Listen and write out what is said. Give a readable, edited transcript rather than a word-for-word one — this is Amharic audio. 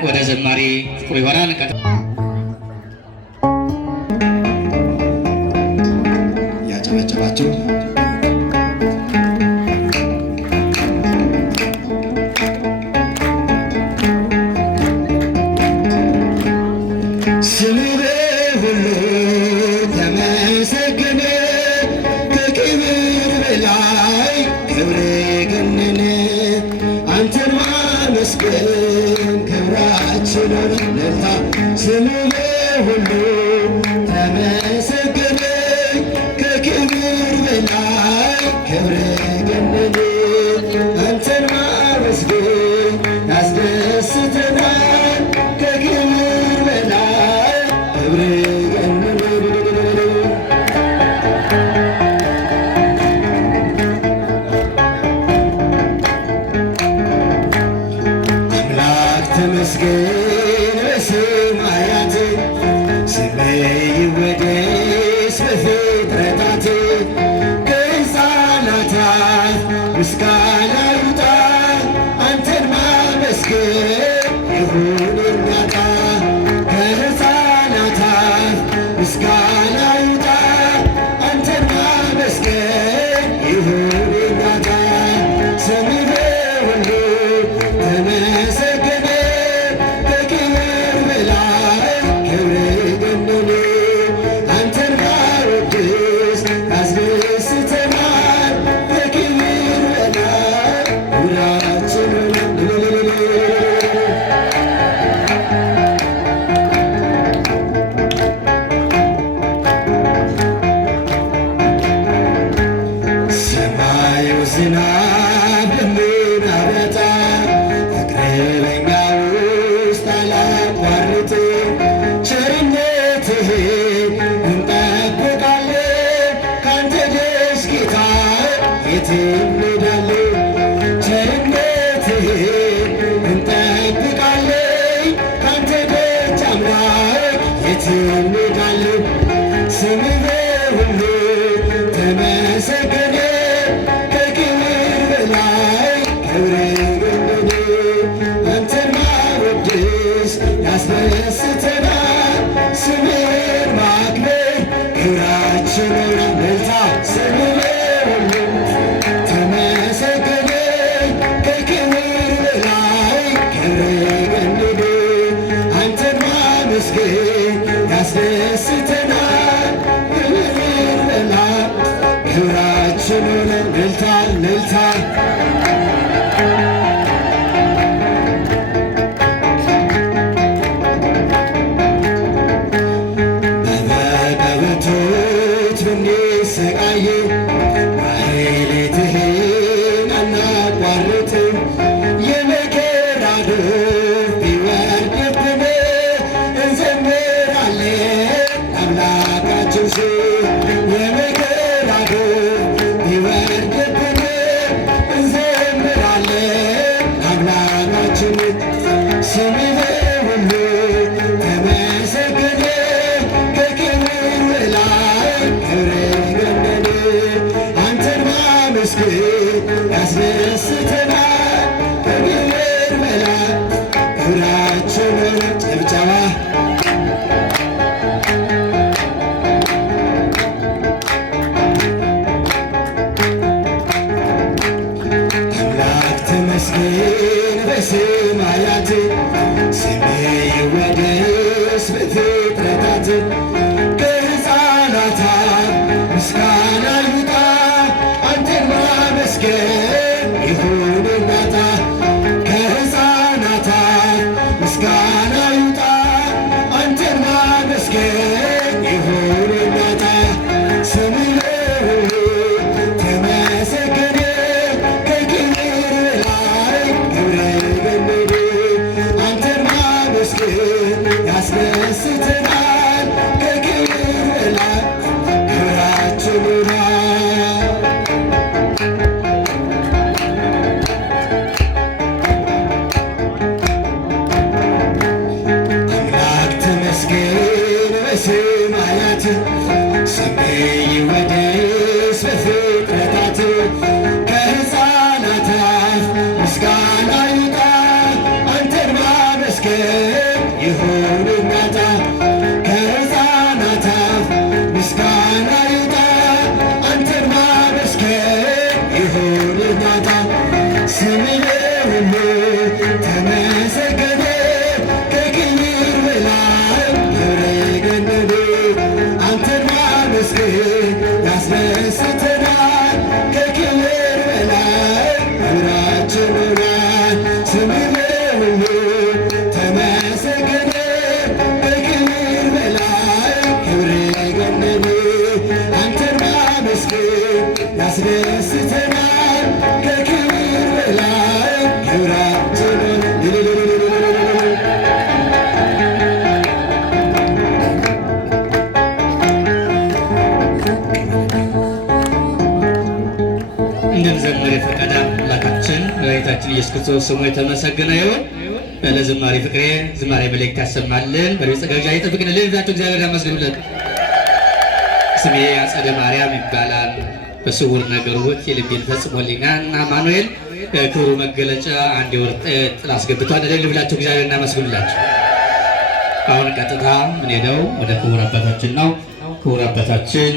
ወደ ዘማሪ ፍቅሩ ይሆናል። ያጨበጨባችሁ ስምህ ሁሉ ተመሰገነ፣ ከክብር በላይ ክብር ገነነ። አንተን ማመስገን ለታ ስምህ ሁሉ ተመሰገነ፣ ከክብር በላይ ክብር ገነነ። አንተን ማመስገን ያስደስተናል፣ ከክብር በላይ ክብር ገነነ። አምላክ ተመስገን ይወደስ በፍጥረታት፣ ከሕፃናት ምስጋና ይውጣ። አንተን ማመስገን ይሁን የሚያጣ፣ ከሕፃናት ምስጋና ይውጣ። አንተን ማመስገን ይሁን የሚያጣ። ስምህ ሁሉ ተመሰገነ፣ ከክብር በላይ ክብር ገነነ። አንተን ማወደስ ያስደስተናል፣ ከክብር በላይ ሁላችን ሰማዩ ዝናብ እንደሚያመጣ ፍቅርህ በእኛ ውስጥ አላቋርጥ። ቸርነትህን እንጠብቃለን፣ ካንተ ደጅ ጌታ የት እንሄዳለን? ቸርነትህን እንጠብቃለን፣ ካንተ ደጅ አምላክ የት እንሄዳለን? ስምህ ሁሉ ተመሰገነ፣ ከክብር በላይ ክብር ገነነ። አንተን ማወደስ ያስደስተናል፣ ስምህን ማክበር ክብራችን ነው። መልታ ስምህ ሁሉ ተመሰገነ በእልልታ በመቀበቶች ብንሰቃይ ማሕሌትህን አናቋርጥም። የመከራ ዶፍ ቢወርድብን እንዘምራለን አምላካችን ስም። የመከራ ዶፍ ቢወርድብን እንዘምራለን አምላካችን ስምህ ሁሉ ተመሰገነ ከክብር በላይ ክብር ገነነ። አንተን ማመስገን ያስደስተናል ከክብር በላይ ክብራችን ጭብጨባ አምላክ ተመስገን በሰማያት ስምህ ይወደስ በፍጥረታት ከሕፃናት ምስጋና ይውጣ አንተን ማመስገን ይሁን እናታ ከሕፃናት ምስጋና ይውጣ አንተን ማመስገን ይሁን እናታ ስምህ ሁሉ ተመሰገነ ከክብር በላይ ክብር ገነነ። አንተን ማመስገን ያስደስተናል ከክብር በላይ ክብራችን ይሁን። አምላክ ተመስገን በሰማያት ስምህ ይወደስ በፍጥረታት ከሕፃናት ምስጋና ይውጣ አንተን ማመስገን ይሁን እናታ ከሕፃናት ምስጋና ይውጣ አንተን ማመስገን ይሁን እናታ ስምህ ሁሉ ተመሰገነ ከክብር በላይ ክብር ገነነ። አንተን ማመስገን ያስደስተናል ከክብር በላይ ክብራችን ይሆናል። ስምህ ሁሉ ተመሰገነ ከክብር በላይ ክብር ገነነ። አንተን ማመስገን ያስደስተናል ከክብር በላይ ክብራችን እንድንዘምር የፈቀደ አምላካችን መድኃኒታችን ኢየሱስ ክርስቶስ ስሙ የተመሰገነ ይሁን። ለዝማሬ ፍቅሬ ዝማሬ መልእክት ያሰማልን፣ በጸጋ እግዚአብሔር ይጠብቅልን። ልባችሁ እግዚአብሔር ያመስግኑለት። ስሜ አጸደ ማርያም ይባላል። በስውር ነገሮች የልቤን ፈጽሞልኛል። አማኑኤል ክብሩ መገለጫ አንድ የወርቅ ጥላ አስገብቷል። እልል ብላችሁ እግዚአብሔር እናመስግኑላችሁ። አሁን ቀጥታ ምን ሄደው ወደ ክቡር አባታችን ነው። ክቡር አባታችን